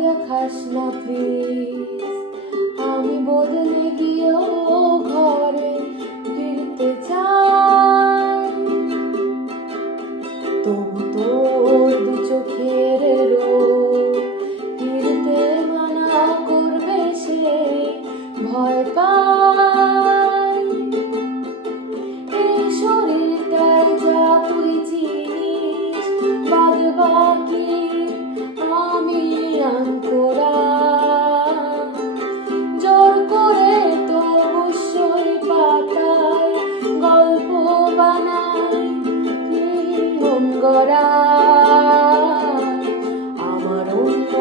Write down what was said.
দেখাস না প্লিজ, আমি বদলে গিয়েও ঘরে ফিরতে চাই। তবু তোর দু চোখের রোদ ফিরতে মানা করবে সে ভয় পাই। এই শরীরটাই যা তুই চিনিস, বাদ বাকি আমি আনকোরা। জোর করে তো অবশ্যই পাতায় গল্প বানাই মন গড়া। আমার অন্য